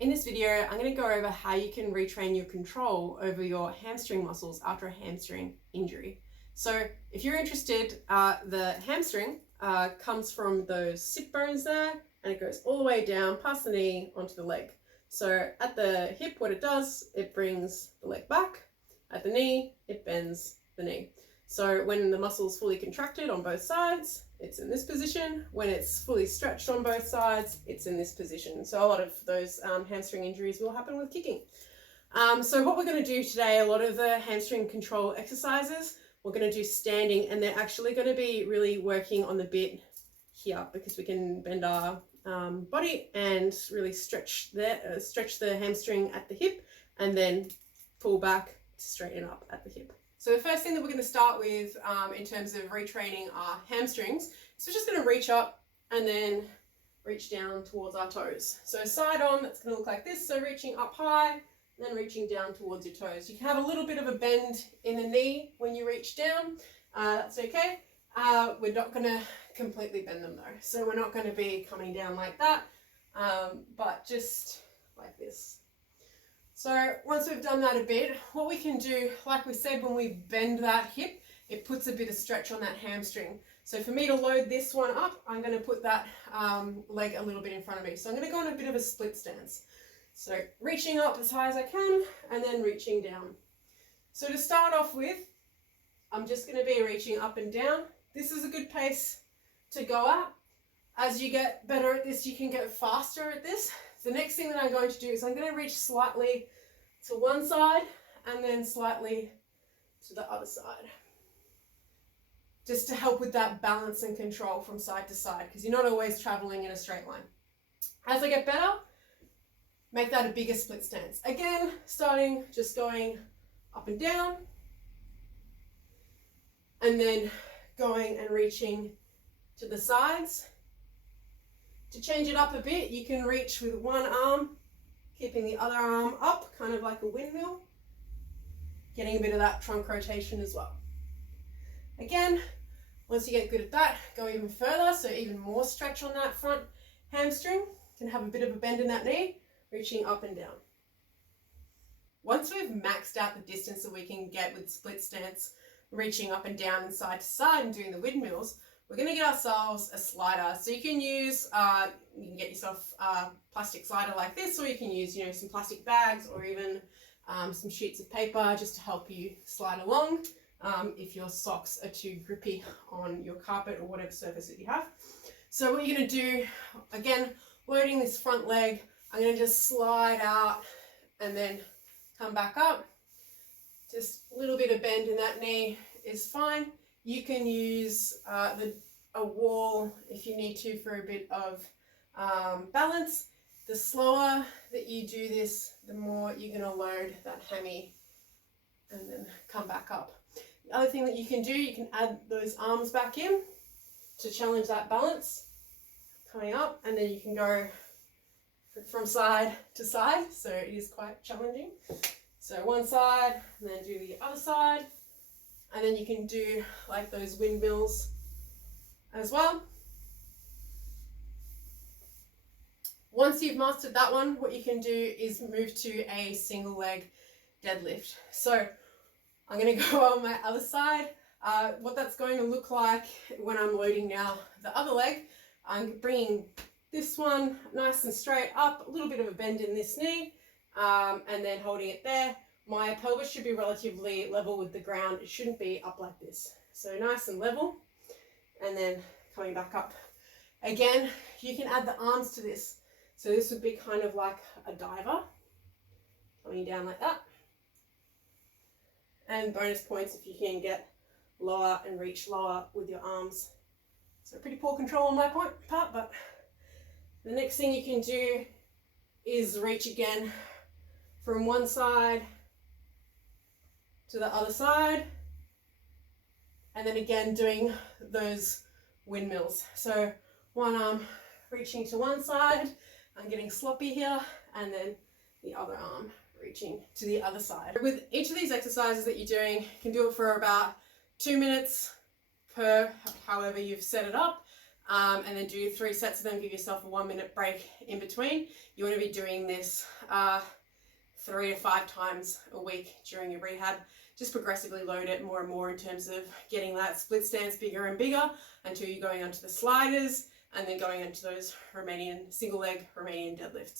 In this video, I'm going to go over how you can retrain your control over your hamstring muscles after a hamstring injury. So if you're interested, the hamstring comes from those sit bones there, and it goes all the way down past the knee onto the leg. So at the hip, what it does, it brings the leg back. At the knee, it bends the knee. So when the muscle's fully contracted on both sides, it's in this position. When it's fully stretched on both sides, it's in this position. So a lot of those hamstring injuries will happen with kicking. So what we're going to do today, a lot of the hamstring control exercises, we're going to do standing, and they're actually going to be really working on the bit here because we can bend our body and really stretch the hamstring at the hip and then pull back to straighten up at the hip. So the first thing that we're going to start with in terms of retraining our hamstrings is we're just going to reach up and then reach down towards our toes. So side on, that's going to look like this. So reaching up high, and then reaching down towards your toes. You can have a little bit of a bend in the knee when you reach down. That's okay. We're not going to completely bend them though. So we're not going to be coming down like that, but just like this. So once we've done that a bit, what we can do, like we said, when we bend that hip, it puts a bit of stretch on that hamstring. So for me to load this one up, I'm going to put that leg a little bit in front of me. So I'm going to go on a bit of a split stance. So reaching up as high as I can and then reaching down. So to start off with, I'm just going to be reaching up and down. This is a good pace to go at. As you get better at this, you can get faster at this. The next thing that I'm going to do is I'm going to reach slightly to one side and then slightly to the other side. Just to help with that balance and control from side to side, because you're not always traveling in a straight line. As I get better, make that a bigger split stance. Again, starting just going up and down, and then going and reaching to the sides. To change it up a bit, you can reach with one arm, keeping the other arm up, kind of like a windmill, getting a bit of that trunk rotation as well. Again, once you get good at that, go even further, so even more stretch on that front hamstring. You can have a bit of a bend in that knee, reaching up and down. Once we've maxed out the distance that we can get with split stance, reaching up and down and side to side and doing the windmills, we're going to get ourselves a slider. So you can use, you can get yourself a plastic slider like this, or you can use, some plastic bags or even some sheets of paper just to help you slide along if your socks are too grippy on your carpet or whatever surface that you have. So what you're going to do, again, loading this front leg, I'm going to just slide out and then come back up. Just a little bit of bend in that knee is fine. You can use a wall if you need to for a bit of balance. The slower that you do this, the more you're going to load that hammy and then come back up. The other thing that you can do, you can add those arms back in to challenge that balance. Coming up, and then you can go from side to side, so it is quite challenging. So one side, and then do the other side. And then you can do like those windmills as well. Once you've mastered that one, what you can do is move to a single leg deadlift. So I'm going to go on my other side. What that's going to look like when I'm loading now the other leg, I'm bringing this one nice and straight up, a little bit of a bend in this knee, and then holding it there. My pelvis should be relatively level with the ground. It shouldn't be up like this. So nice and level, and then coming back up. Again, you can add the arms to this. So this would be kind of like a diver, coming down like that. And bonus points if you can get lower and reach lower with your arms. So pretty poor control on my part, but the next thing you can do is reach again from one side to the other side, and then again doing those windmills. So one arm reaching to one side, I'm getting sloppy here, and then the other arm reaching to the other side. With each of these exercises that you're doing, you can do it for about 2 minutes per however you've set it up. and then do 3 sets of them. Give yourself a 1-minute break in between. You want to be doing this 3 to 5 times a week during your rehab. Just progressively load it more and more in terms of getting that split stance bigger and bigger until you're going onto the sliders and then going onto those Romanian single leg Romanian deadlifts.